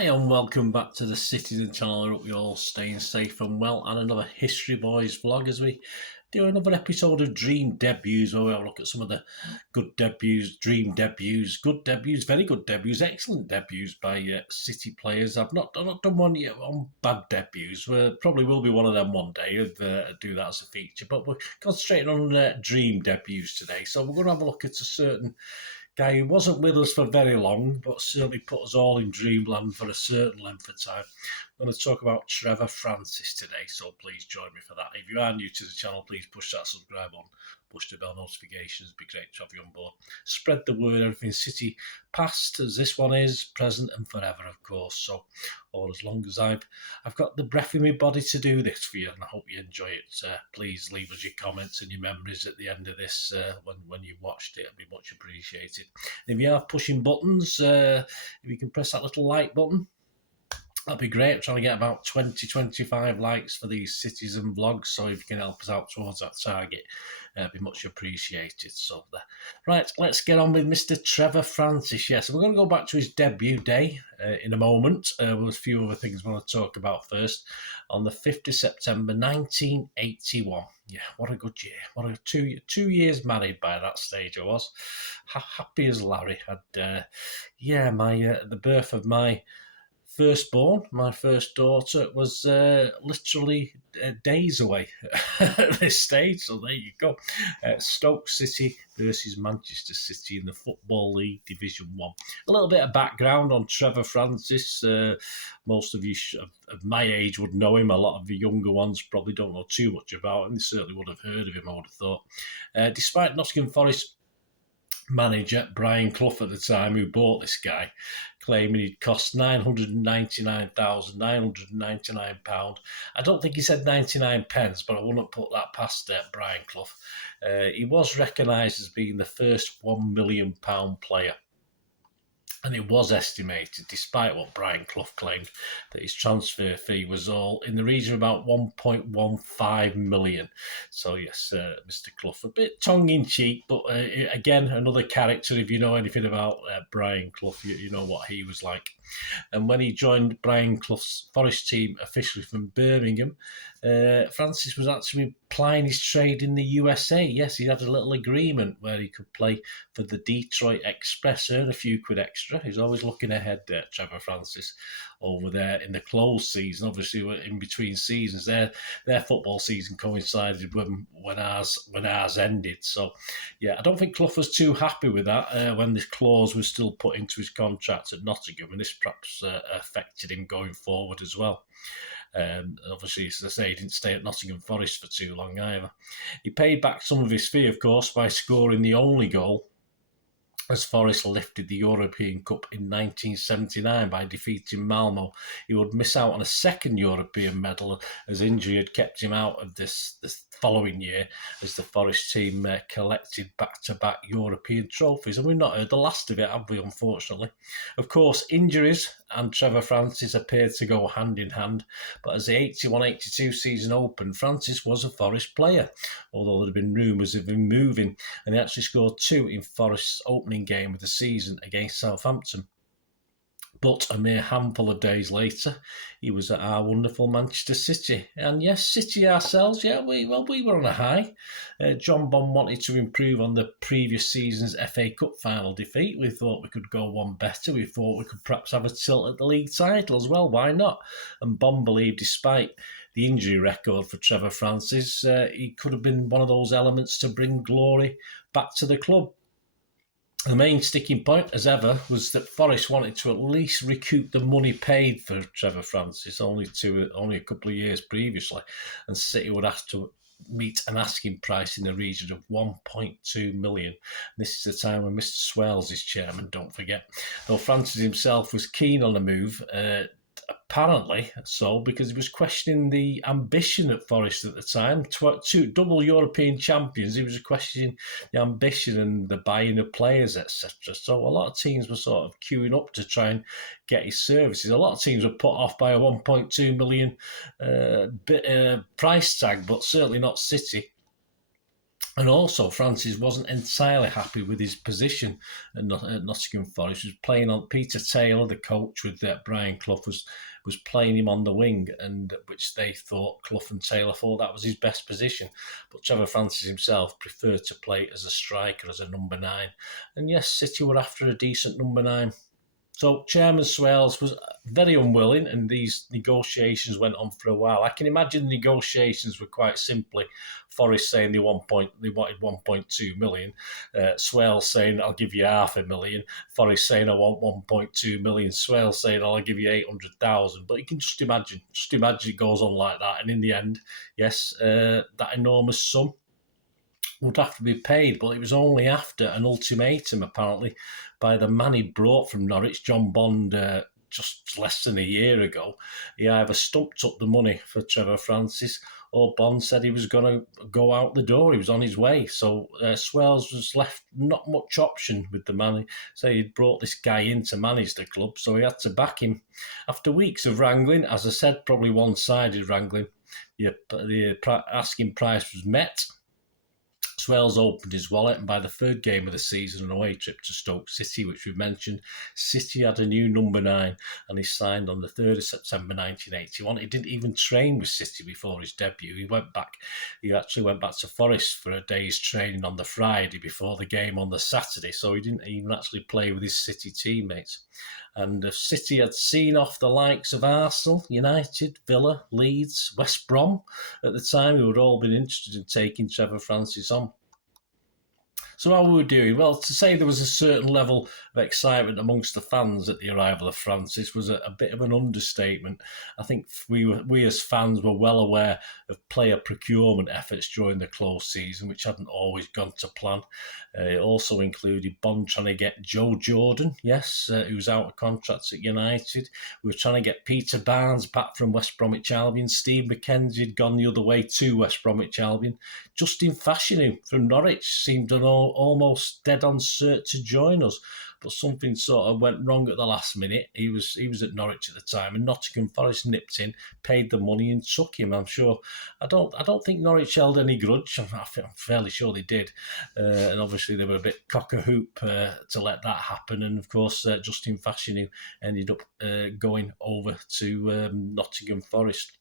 Hi and welcome back to the Citizen channel. I hope you're all staying safe and well, and another History Boys vlog as we do another episode of Dream Debuts, where we have a look at some of the good debuts, dream debuts, good debuts, very good debuts, excellent debuts by City players. I've not done one yet on bad debuts. Probably will be one of them one day. Do that as a feature, but we're concentrating on dream debuts today. So we're going to have a look at a certain guy who wasn't with us for very long, but certainly put us all in dreamland for a certain length of time. I'm going to talk about Trevor Francis today, so please join me for that. If you are new to the channel, please push that subscribe on, push the bell notifications. It'd be great to have you on board. Spread the word, everything City past, as this one is, present and forever, of course. So, or as long as I've got the breath in my body to do this for you, and I hope you enjoy it. Please leave us your comments and your memories at the end of this when you've watched it. It'd be much appreciated. And if you are pushing buttons, if you can press that little like button, that'd be great. I'm trying to get about 20-25 likes for these Citizen vlogs, so if you can help us out towards that target, it'd be much appreciated. So, right, let's get on with Mr. Trevor Francis. Yes, we're going to go back to his debut day in a moment. There's a few other things I want to talk about first. On the 5th of September 1981. Yeah, what a good year. What a 2 years married by that stage I was. Happy as Larry. Had the birth of my firstborn, my first daughter, was literally days away at this stage. So there you go. Stoke City versus Manchester City in the Football League Division 1. A little bit of background on Trevor Francis. Most of you of my age would know him. A lot of the younger ones probably don't know too much about him. They certainly would have heard of him, I would have thought. Despite Nottingham Forest manager Brian Clough at the time, who bought this guy, claiming he'd cost £999,999. I don't think he said 99 pence, but I wouldn't put that past Brian Clough. He was recognised as being the first £1 million player. And it was estimated, despite what Brian Clough claimed, that his transfer fee was all in the region of about 1.15 million. So yes, Mr. Clough, a bit tongue-in-cheek, but again, another character. If you know anything about Brian Clough, you know what he was like. And when he joined Brian Clough's Forest team officially from Birmingham, Francis was actually plying his trade in the USA. Yes, he had a little agreement where he could play for the Detroit Express, earn a few quid extra. He's always looking ahead, Trevor Francis, over there in the closed season. Obviously, in between seasons, their football season coincided when ours ended. So, yeah, I don't think Clough was too happy with that when this clause was still put into his contract at Nottingham, and this perhaps affected him going forward as well. Obviously, as I say, he didn't stay at Nottingham Forest for too long either. He paid back some of his fee, of course, by scoring the only goal as Forest lifted the European Cup in 1979 by defeating Malmo. He would miss out on a second European medal as injury had kept him out of this following year as the Forest team collected back-to-back European trophies. And we've not heard the last of it, have we, unfortunately? Of course, injuries and Trevor Francis appeared to go hand in hand, but as the 81-82 season opened, Francis was a Forest player, although there had been rumours of him moving, and he actually scored 2 in Forest's opening game of the season against Southampton. But a mere handful of days later, he was at our wonderful Manchester City. And yes, City ourselves, we were on a high. John Bond wanted to improve on the previous season's FA Cup final defeat. We thought we could go one better. We thought we could perhaps have a tilt at the league title as well. Why not? And Bond believed, despite the injury record for Trevor Francis, he could have been one of those elements to bring glory back to the club. The main sticking point, as ever, was that Forest wanted to at least recoup the money paid for Trevor Francis only a couple of years previously, and City would have to meet an asking price in the region of 1.2 million. This is the time when Mr. Swells is chairman, don't forget. Though Francis himself was keen on the move, apparently so, because he was questioning the ambition at Forest at the time. Two double European champions, he was questioning the ambition and the buying of players, etc. So a lot of teams were sort of queuing up to try and get his services. A lot of teams were put off by a 1.2 million price tag, but certainly not City. And also, Francis wasn't entirely happy with his position at Nottingham Forest. He was playing on Peter Taylor, the coach with Brian Clough, was playing him on the wing, and which they thought, Clough and Taylor thought that was his best position. But Trevor Francis himself preferred to play as a striker, as a number 9. And yes, City were after a decent number 9. So Chairman Swales was very unwilling, and these negotiations went on for a while. I can imagine the negotiations were quite simply Forest saying they wanted 1.2 million, Swales saying I'll give you $500,000, Forest saying I want 1.2 million, Swales saying I'll give you 800,000. But you can just imagine it goes on like that, and in the end, yes, that enormous sum would have to be paid, but it was only after an ultimatum, apparently, by the man he brought from Norwich, John Bond, just less than a year ago. He either stumped up the money for Trevor Francis, or Bond said he was going to go out the door. He was on his way. So Swales was left not much option with the man. So he'd brought this guy in to manage the club, so he had to back him. After weeks of wrangling, as I said, probably one-sided wrangling, the asking price was met. Swales opened his wallet, and by the third game of the season, an away trip to Stoke City, which we've mentioned, City had a new number 9, and he signed on the 3rd of September 1981. He didn't even train with City before his debut. He actually went back to Forest for a day's training on the Friday before the game on the Saturday, so he didn't even actually play with his City teammates. And City had seen off the likes of Arsenal, United, Villa, Leeds, West Brom at the time, who had all been interested in taking Trevor Francis on. So how were we doing? Well, to say there was a certain level of excitement amongst the fans at the arrival of Francis was a bit of an understatement. I think we as fans were well aware of player procurement efforts during the close season, which hadn't always gone to plan. It also included Bond trying to get Joe Jordan, who was out of contract at United. We were trying to get Peter Barnes back from West Bromwich Albion. Steve McKenzie had gone the other way to West Bromwich Albion. Justin Fashanu from Norwich seemed almost dead on cert to join us, but something sort of went wrong at the last minute. He was at Norwich at the time, and Nottingham Forest nipped in, paid the money, and took him. I don't think Norwich held any grudge. I'm fairly sure they did, and obviously they were a bit cock-a-hoop to let that happen. And of course, Justin Fashanu ended up going over to Nottingham Forest.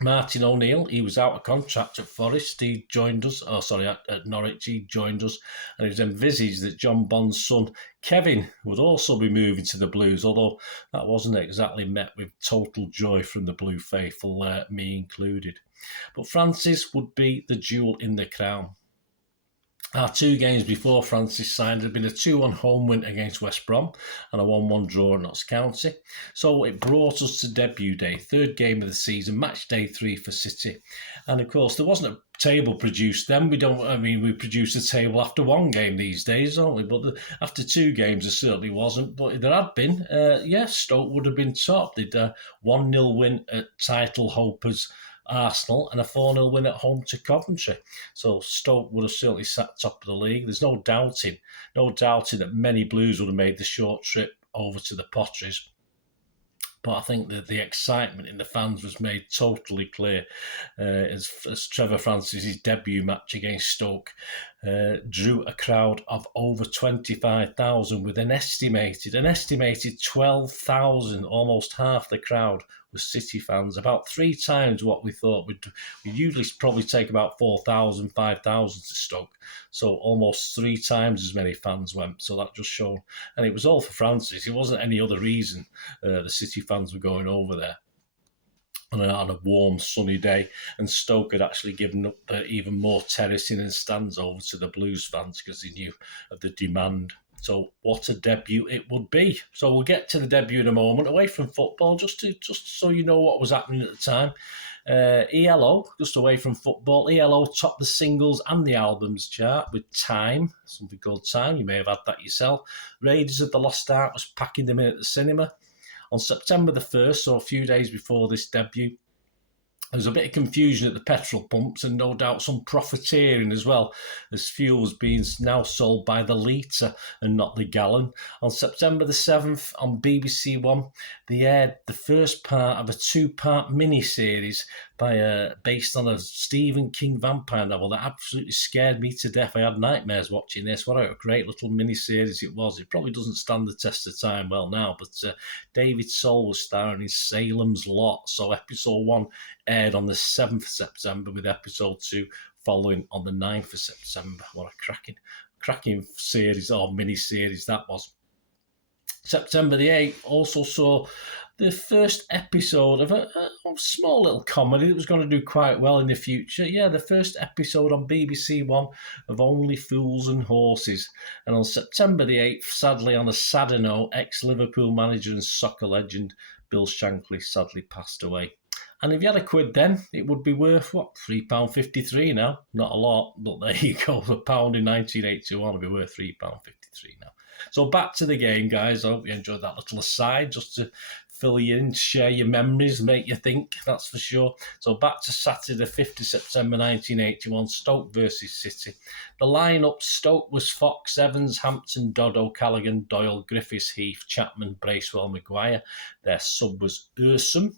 Martin O'Neill, he was out of contract at Forest. He joined us, at Norwich. He joined us, and it was envisaged that John Bond's son, Kevin, would also be moving to the Blues, although that wasn't exactly met with total joy from the Blue faithful, me included. But Francis would be the jewel in the crown. Our 2 games before Francis signed had been a 2-1 home win against West Brom and a 1-1 draw at Notts County. So it brought us to debut day, 3rd game of the season, match day 3 for City. And of course, there wasn't a table produced then. We produce a table after 1 game these days, don't we? But after 2 games, there certainly wasn't. But if there had been, Stoke would have been top. They'd 1-0 win at title hopers Arsenal and a 4-0 win at home to Coventry. So Stoke would have certainly sat top of the league. There's no doubting that many Blues would have made the short trip over to the Potteries. But I think that the excitement in the fans was made totally clear as Trevor Francis' debut match against Stoke drew a crowd of over 25,000 with an estimated 12,000, almost half the crowd was City fans, about 3 times what we thought. We usually probably take about 4,000, 5,000 to Stoke. So almost 3 times as many fans went. So that just showed. And it was all for Francis. It wasn't any other reason the City fans were going over there on a warm, sunny day. And Stoke had actually given up even more terracing and stands over to the Blues fans because they knew of the demand. So what a debut it would be. So we'll get to the debut in a moment. Away from football, just so you know what was happening at the time. ELO, just away from football, ELO topped the singles and the albums chart with Time, something called Time. You may have had that yourself. Raiders of the Lost Ark was packing them in at the cinema. On September the 1st, so a few days before this debut, There was a bit of confusion at the petrol pumps and no doubt some profiteering as well, as fuel was being now sold by the litre and not the gallon. On September the 7th on BBC One, they aired the first part of a two-part mini-series based on a Stephen King vampire novel that absolutely scared me to death. I had nightmares watching this. What a great little mini-series it was. It probably doesn't stand the test of time well now, but David Soul was starring in Salem's Lot. So episode 1 aired on the 7th of September, with episode 2 following on the 9th of September. What a cracking series or mini-series that was. September the 8th also saw the first episode of a small little comedy that was going to do quite well in the future. Yeah, the first episode on BBC One of Only Fools and Horses. And on September the 8th, sadly on a sadder note, ex-Liverpool manager and soccer legend Bill Shankly sadly passed away. And if you had a quid then, it would be worth, what, £3.53 now? Not a lot, but there you go. A pound in 1981 would be worth £3.53 now. So back to the game, guys. I hope you enjoyed that little aside, just to fill you in, share your memories, make you think, that's for sure. So back to Saturday, the 5th of September 1981, Stoke versus City. The lineup: Stoke was Fox, Evans, Hampton, Dodd, O'Callaghan, Doyle, Griffiths, Heath, Chapman, Bracewell, Maguire. Their sub was Ursum.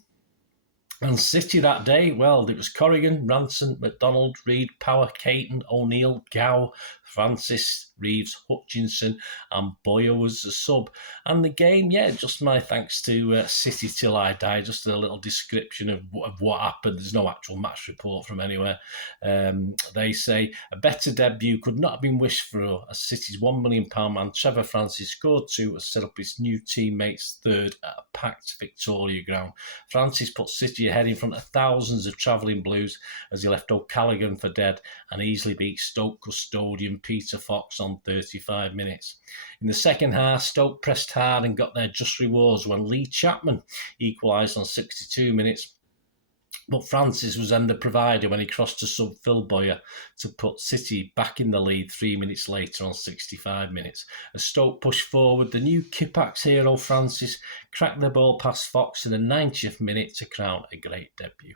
And City that day, well, it was Corrigan, Ranson, McDonald, Reid, Power, Caton, O'Neill, Gow, Francis, Reeves, Hutchinson, and Boyer was the sub. And the game, yeah, just my thanks to City Till I Die, just a little description of what happened. There's no actual match report from anywhere. They say a better debut could not have been wished for a City's £1 million man. Trevor Francis scored 2 to set up his new teammates' third at a packed Victoria ground. Francis put City ahead in front of thousands of travelling Blues as he left O'Callaghan for dead and easily beat Stoke custodian Peter Fox on 35 minutes. In the second half, Stoke pressed hard and got their just rewards when Lee Chapman equalised on 62 minutes. But Francis was then the provider when he crossed to sub Phil Boyer to put City back in the lead 3 minutes later on 65 minutes. As Stoke pushed forward, the new Kippax hero Francis cracked the ball past Fox in the 90th minute to crown a great debut.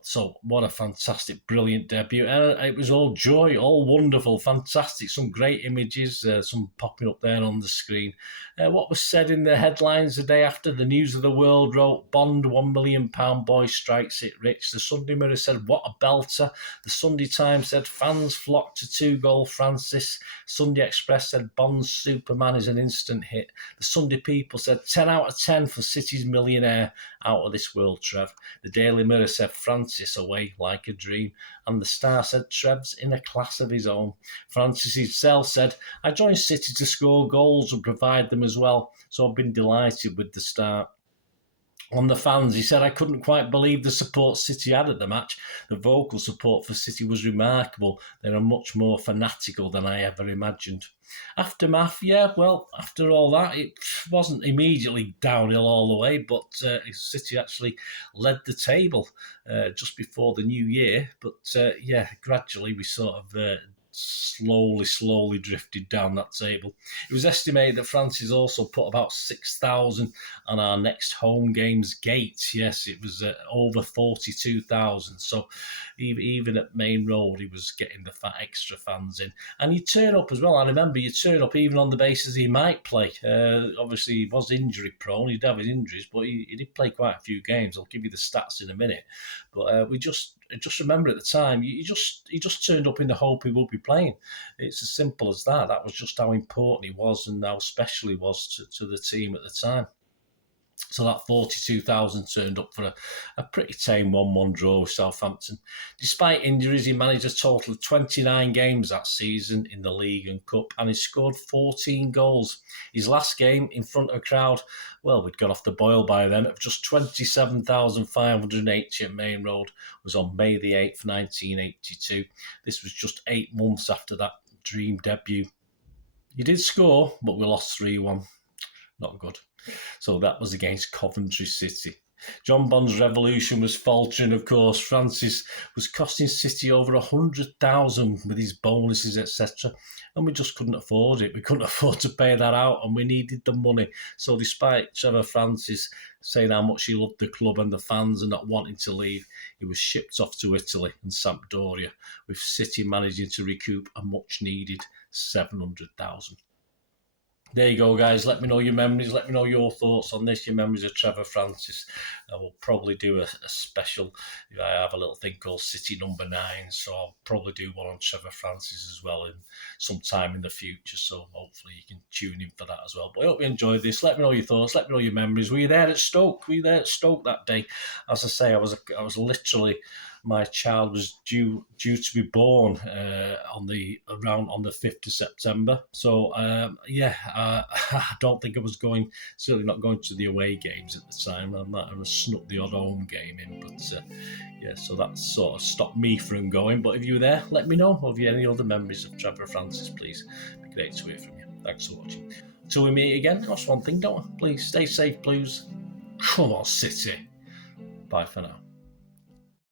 So what a fantastic, brilliant debut. It was all joy, all wonderful, fantastic. Some great images, some popping up there on the screen. What was said in the headlines the day after? The News of the World wrote, Bond, £1 million boy strikes it rich. The Sunday Mirror said, what a belter. The Sunday Times said, fans flocked to 2-goal Francis. Sunday Express said, Bond's Superman is an instant hit. The Sunday People said, 10 out of 10 for City's millionaire. Out of this world, Trev. The Daily Mirror said, Francis away like a dream. And the Star said, Trev's in a class of his own. Francis himself said, I joined City to score goals and provide them as well. So I've been delighted with the start. On the fans, he said, I couldn't quite believe the support City had at the match. The vocal support for City was remarkable. They are much more fanatical than I ever imagined. Aftermath, yeah, well, after all that, it wasn't immediately downhill all the way, but City actually led the table just before the new year. But yeah, gradually we sort of slowly drifted down that table. It was estimated that Francis also put about 6,000 on our next home game's gate. Yes, it was over 42,000. So even at Main Road, he was getting the extra fans in. And you turn up as well. I remember you turn up even on the basis he might play. Obviously, he was injury prone. He'd have his injuries, but he did play quite a few games. I'll give you the stats in a minute. But we just remember at the time, he just turned up in the hope he would be playing. It's as simple as that. That was just how important he was and how special he was to the team at the time. So that 42,000 turned up for a pretty tame 1-1 draw with Southampton. Despite injuries, he managed a total of 29 games that season in the League and Cup, and he scored 14 goals. His last game in front of a crowd, well, we'd got off the boil by then, of just 27,580 at Main Road, was on May the 8th, 1982. This was just 8 months after that dream debut. He did score, but we lost 3-1. Not good. So that was against Coventry City. John Bond's revolution was faltering, of course. Francis was costing City over 100,000 with his bonuses, etc. And we just couldn't afford it. We couldn't afford to pay that out, and we needed the money. So despite Trevor Francis saying how much he loved the club and the fans and not wanting to leave, he was shipped off to Italy and Sampdoria, with City managing to recoup a much-needed 700,000. There you go, guys. Let me know your memories. Let me know your thoughts on this, your memories of Trevor Francis. I will probably do a special. I have a little thing called City Number 9, so I'll probably do one on Trevor Francis as well in some time in the future. So hopefully you can tune in for that as well. But I hope you enjoyed this. Let me know your thoughts. Let me know your memories. Were you there at Stoke? Were you there at Stoke that day? As I say, I was literally. My child was due to be born on the 5th of September. So I don't think I was going. Certainly not going to the away games at the time. I snuck the odd home game in, but so that sort of stopped me from going. But if you were there, let me know. Or if you have any other memories of Trevor Francis, please. It'd be great to hear from you. Thanks for watching. Until we meet again, that's one thing, don't we? Please stay safe, please. Come on, City. Bye for now.